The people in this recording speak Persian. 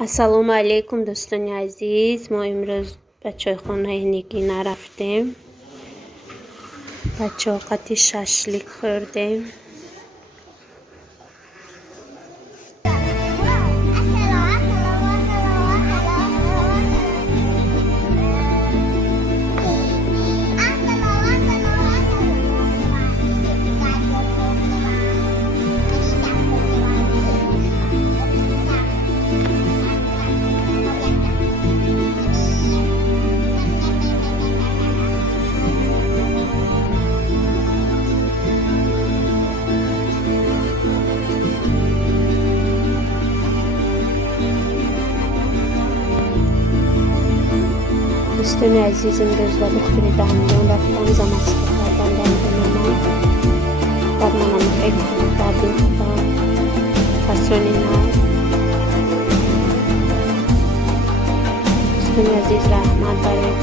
السلام علیکم دوستان عزیز. ما امروز بچه خانه نگینا رفتیم. بچه قطعی ششلیک خوردیم. دوستان عزیز امروز به دختر دندان رفتم زمسته کردن دندانم. بعد منم خیلی بعد فسرانی نه. دوستان عزیز رحمت برای